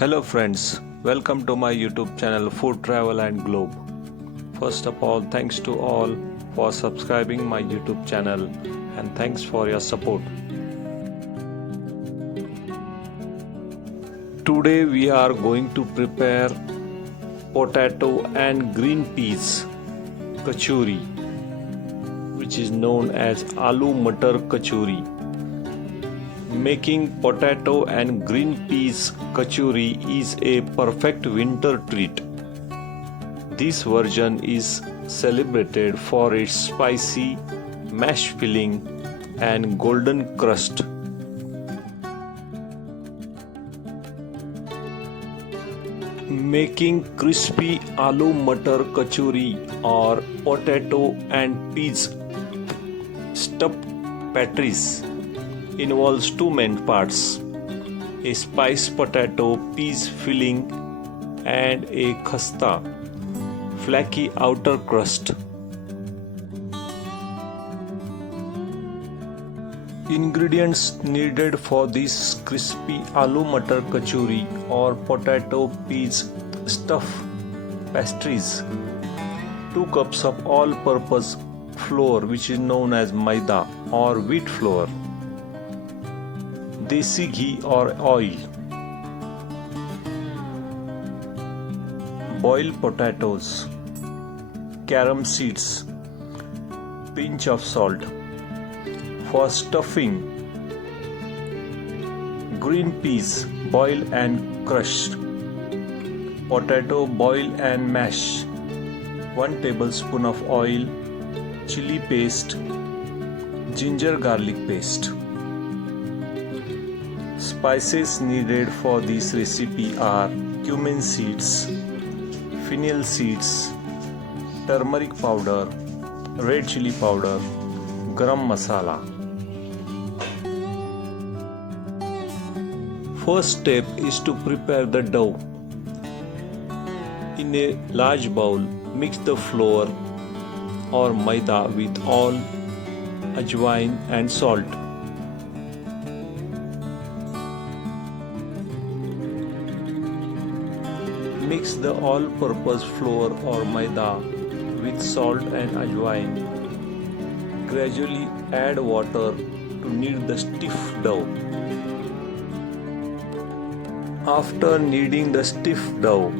Hello friends, welcome to my YouTube channel Food Travel and Globe. First of all, thanks to all for subscribing my YouTube channel and thanks for your support. Today we are going to prepare potato and green peas kachori, which is known as Aloo Matar Kachori. Making potato and green peas kachori is a perfect winter treat. This version is celebrated for its spicy, mash filling and golden crust. Making crispy Aloo Matar Kachori or potato and peas stuffed patties involves two main parts: a spiced potato peas filling and a khasta flaky outer crust. Ingredients needed for this crispy Aloo Matar Kachori or potato peas stuffed pastries: 2 cups of all-purpose flour, which is known as maida or wheat flour, desi ghee or oil, boiled potatoes, carom seeds, pinch of salt. For stuffing: green peas boil and crushed, potato boil and mash, 1 tablespoon of oil, chili paste, ginger garlic paste. Spices needed for this recipe are cumin seeds, fennel seeds, turmeric powder, red chili powder, garam masala. First step is to prepare the dough. In a large bowl, mix the flour or maida with all ajwain and salt. Mix the all-purpose flour or maida with salt and ajwain. Gradually add water to knead the stiff dough. After kneading the stiff dough,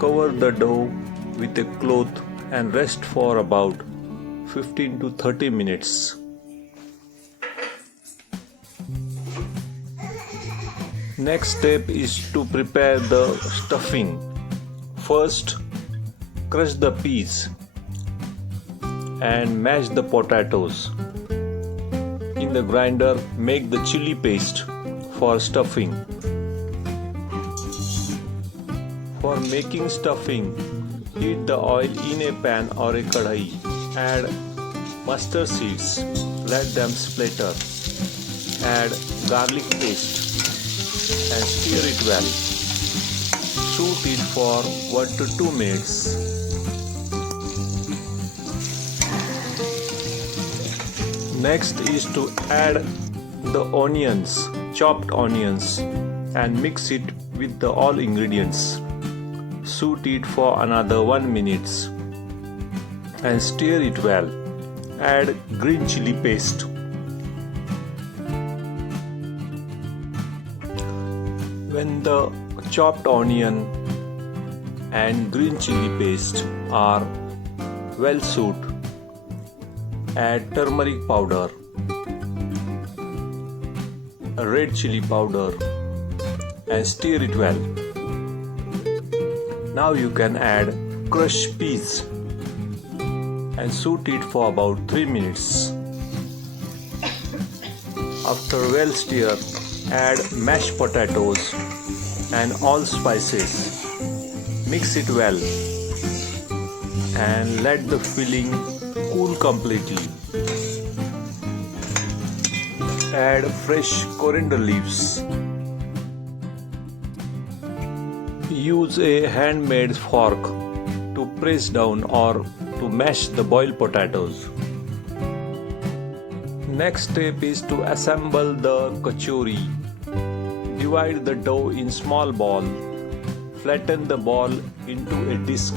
cover the dough with a cloth and rest for about 15 to 30 minutes. Next step is to prepare the stuffing. First, crush the peas and mash the potatoes. In the grinder, make the chili paste for stuffing. For making stuffing, heat the oil in a pan or a kadai. Add mustard seeds, let them splatter. Add garlic paste and stir it well. Shoot it for 1 to 2 minutes. Next is to add the onions, chopped onions, and mix it with the all ingredients. Shoot it for another 1 minute and stir it well. Add green chili paste. When the chopped onion and green chili paste are well soaked, add turmeric powder, red chili powder and stir it well. Now you can add crushed peas and shoot it for about 3 minutes. After well stir, add mashed potatoes and all spices. Mix it well and let the filling cool completely. Add fresh coriander leaves. Use a handmade fork to press down or to mash the boiled potatoes. Next step is to assemble the kachori. Divide the dough in small ball. Flatten the ball into a disc.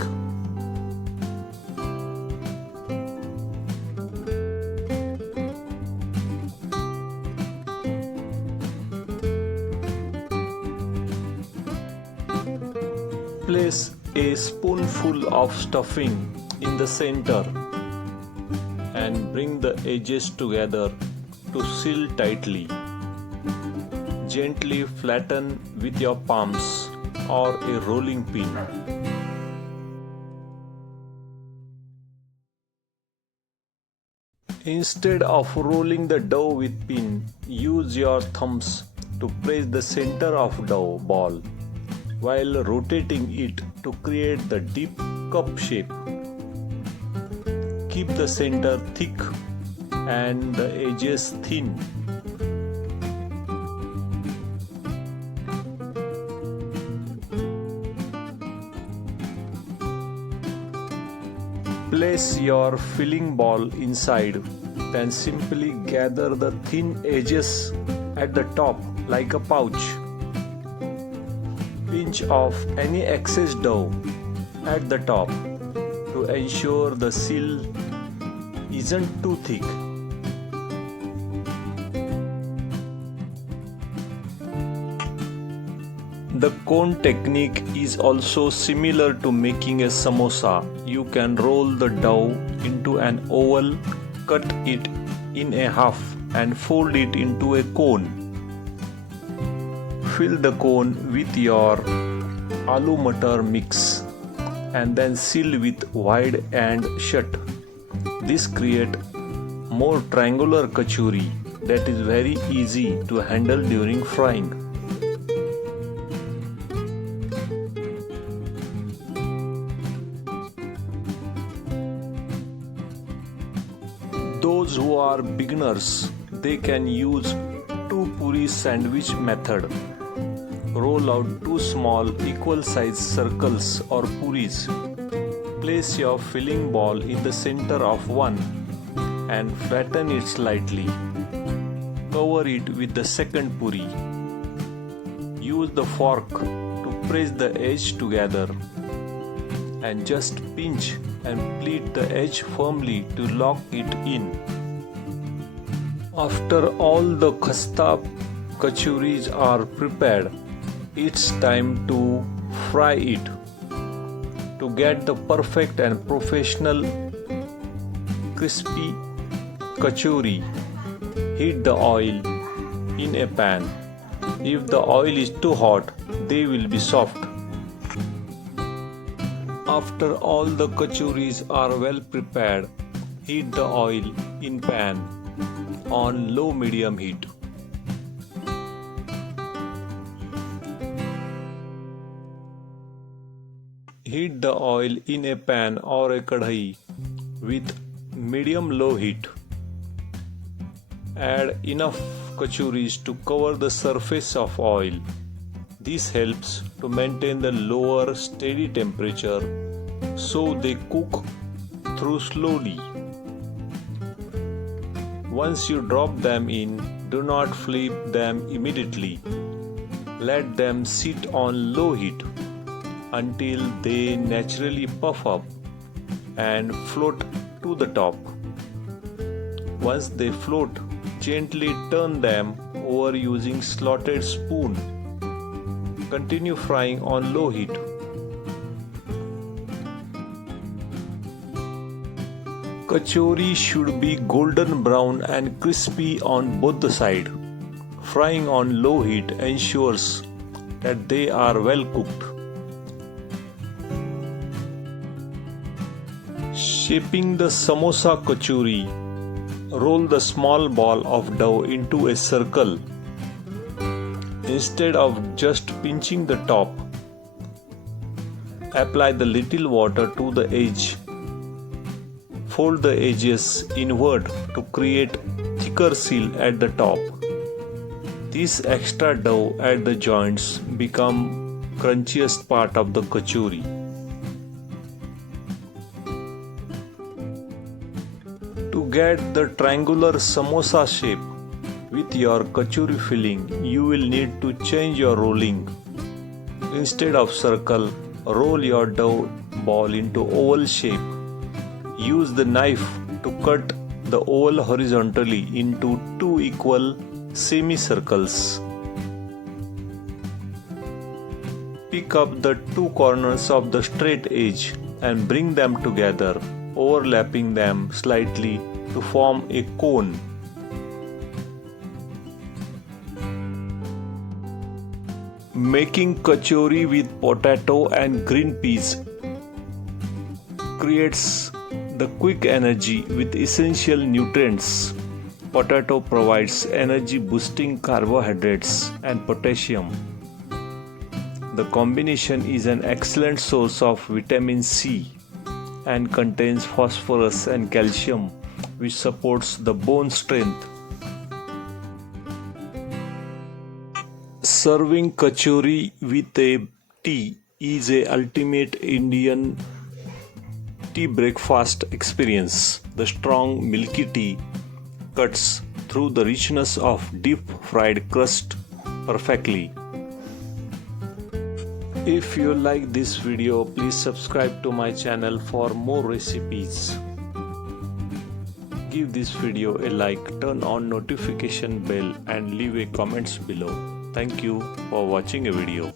Place a spoonful of stuffing in the center and bring the edges together to seal tightly. Gently flatten with your palms or a rolling pin. Instead of rolling the dough with pin, use your thumbs to press the center of dough ball while rotating it to create the deep cup shape. Keep the center thick and the edges thin. Place your filling ball inside, then simply gather the thin edges at the top like a pouch. Pinch off any excess dough at the top to ensure the seal isn't too thick. The cone technique is also similar to making a samosa. You can roll the dough into an oval, cut it in a half and fold it into a cone. Fill the cone with your aloo matar mix and then seal with wide and shut. This creates more triangular kachori that is very easy to handle during frying. Those who are beginners, they can use two puri sandwich method. Roll out two small equal size circles or puris. Place your filling ball in the center of one and flatten it slightly. Cover it with the second puri. Use the fork to press the edge together and just pinch and pleat the edge firmly to lock it in. After all the khasta kachoris are prepared, it's time to fry it. To get the perfect and professional crispy kachori, heat the oil in a pan. If the oil is too hot, they will be soft. After all the kachoris are well prepared, heat the oil in pan on low-medium heat. Heat the oil in a pan or a kadhai with medium-low heat. Add enough kachoris to cover the surface of oil. This helps to maintain the lower steady temperature so they cook through slowly. Once you drop them in, do not flip them immediately. Let them sit on low heat until they naturally puff up and float to the top. Once they float, gently turn them over using slotted spoon. Continue frying on low heat. Kachori should be golden brown and crispy on both the sides. Frying on low heat ensures that they are well cooked. Shaping the samosa kachori, roll the small ball of dough into a circle. Instead of just pinching the top, apply the little water to the edge. Fold the edges inward to create thicker seal at the top. This extra dough at the joints become crunchiest part of the kachori. To get the triangular samosa shape, With your kachori filling, you will need to change your rolling. Instead of circle, roll your dough ball into oval shape. Use the knife to cut the oval horizontally into two equal semicircles. Pick up the two corners of the straight edge and bring them together, overlapping them slightly to form a cone. Making kachori with potato and green peas creates the quick energy with essential nutrients. Potato provides energy boosting carbohydrates and potassium. The combination is an excellent source of vitamin C and contains phosphorus and calcium, which supports the bone strength. Serving kachori with a tea is a ultimate Indian tea breakfast experience. The strong milky tea cuts through the richness of deep fried crust perfectly. If you like this video, please subscribe to my channel for more recipes. Give this video a like, turn on notification bell and leave a comments below. Thank you for watching a video.